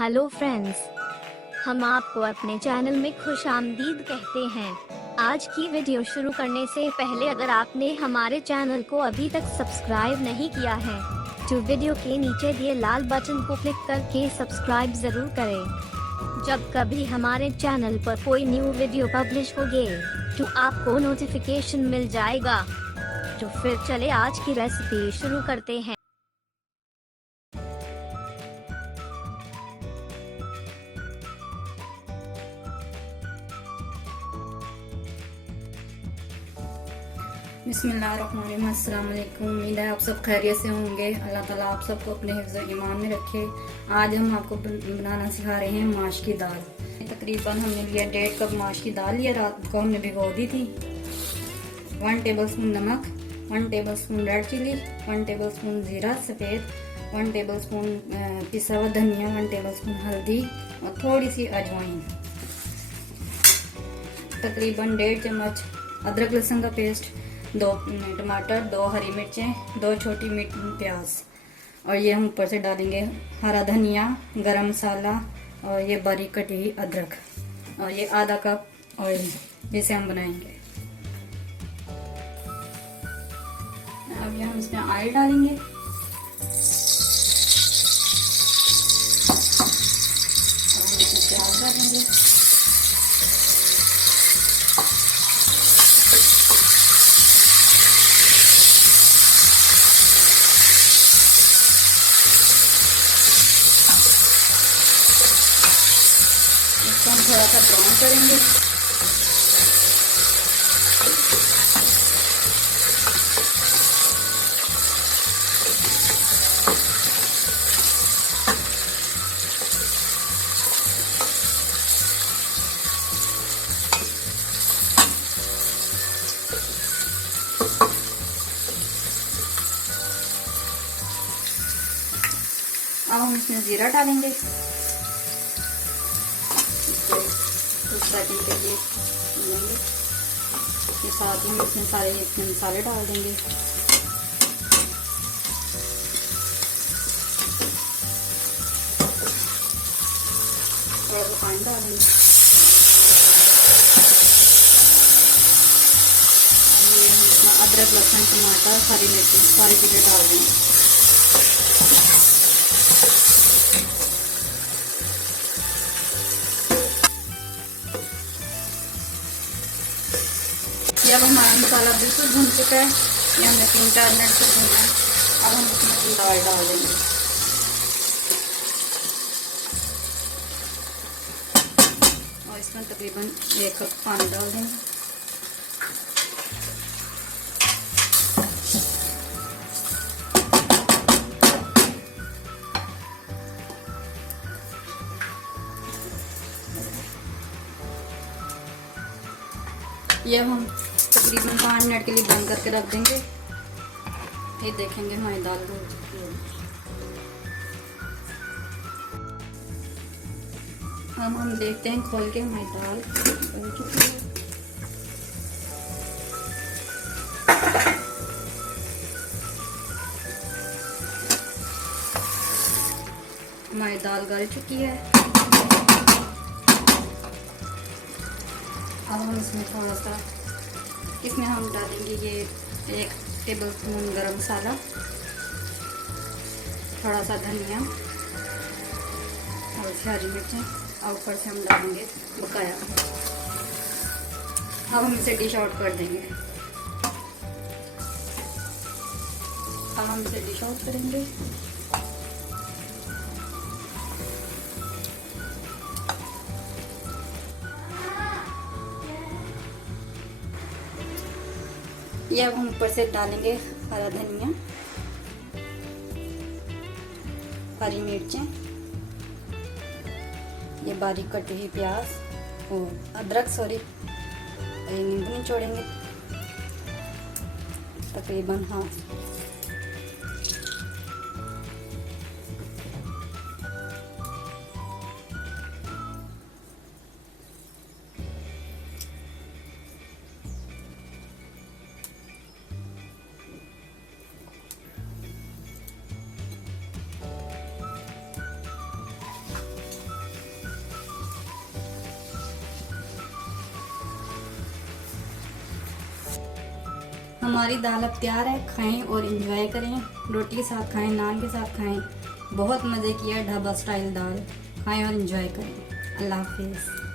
Hello friends, हम आपको अपने चैनल में खुशामदीद कहते हैं। आज की वीडियो शुरू करने से पहले अगर आपने हमारे चैनल को अभी तक सब्सक्राइब नहीं किया है तो वीडियो के नीचे दिए लाल बटन को क्लिक करके सब्सक्राइब जरूर करें। जब कभी हमारे चैनल पर कोई न्यू वीडियो पब्लिश होगी तो आपको नोटिफिकेशन मिल जाएगा। तो फिर चले आज की रेसिपी शुरू करते हैं। बिस्मिल्लाहिर्रहमानिर्रहीम। अस्सलाम वालेकुम। उम्मीद है आप सब खैरियत से होंगे। अल्लाह ताला आप सबको अपने हिफ्ज़ ईमान में रखे। आज हम आपको बनाना सिखा रहे हैं माश की दाल। तकरीबन हमने लिया 1.5 कप माश की दाल लिया, रात को हमने भिगो दी थी। 1 टेबलस्पून नमक, 1 टेबलस्पून रेड चिली, 1 टेबलस्पून जीरा सफ़ेद, 1 टेबलस्पून पिसा हुआ धनिया, 1 टेबलस्पून हल्दी और थोड़ी सी अजवाइन। तकरीबन 1.5 चम्मच अदरक लहसुन का पेस्ट, 2 टमाटर, 2 हरी मिर्चें, 2 छोटी प्याज और ये हम ऊपर से डालेंगे हरा धनिया, गरम मसाला और ये बारीक कटी हुई अदरक और ये आधा कप ऑयल जिसे हम बनाएंगे। अब ये हम इसमें ऑयल डालेंगे। और हम इसमें प्याज डालेंगे। इसको हम थोड़ा सा ब्राउन करेंगे। अब हम इसमें जीरा डालेंगे कुछ सेकंड के लिए भूनेंगे। इसके साथ ही हम इसमें सारे मसाले डाल देंगे। और रिफाइंड डाल देंगे। ये हम इसमें अदरक लहसुन टमाटर हरी मिर्ची सारी चीज़ें डाल देंगे। जब हमारा मसाला बिल्कुल भून चुका है, ये हमने 3-4 मिनट से भूना है। अब हम इसमें दाल डाल देंगे और इसमें तकरीबन 1 कप पानी डाल देंगे। ये हम तकरीबन 5 मिनट के लिए बंद करके रख देंगे। फिर देखेंगे हमारी दाल हो चुकी है। हम देखते हैं खोल के हमारी दाल हो चुकी है। हमारी दाल गल चुकी है। अब हम इसमें थोड़ा सा हम डालेंगे ये 1 टेबलस्पून गरम मसाला, थोड़ा सा धनिया और हरी मिर्चें और ऊपर से हम डालेंगे बकाया। अब हम इसे डिश आउट कर देंगे। अब हम इसे डिश आउट करेंगे। ये अब हम ऊपर से डालेंगे हरा धनिया, हरी मिर्चें, ये बारीक कटी हुई प्याज और अदरक ये नींबू निचोड़ेंगे तकरीबन हाफ। हमारी दाल अब तैयार है, खाएं और एंजॉय करें। रोटी के साथ खाएं, नान के साथ खाएं। बहुत मज़े की है ढाबा स्टाइल दाल। खाएं और एंजॉय करें। अल्लाह हाफिज़।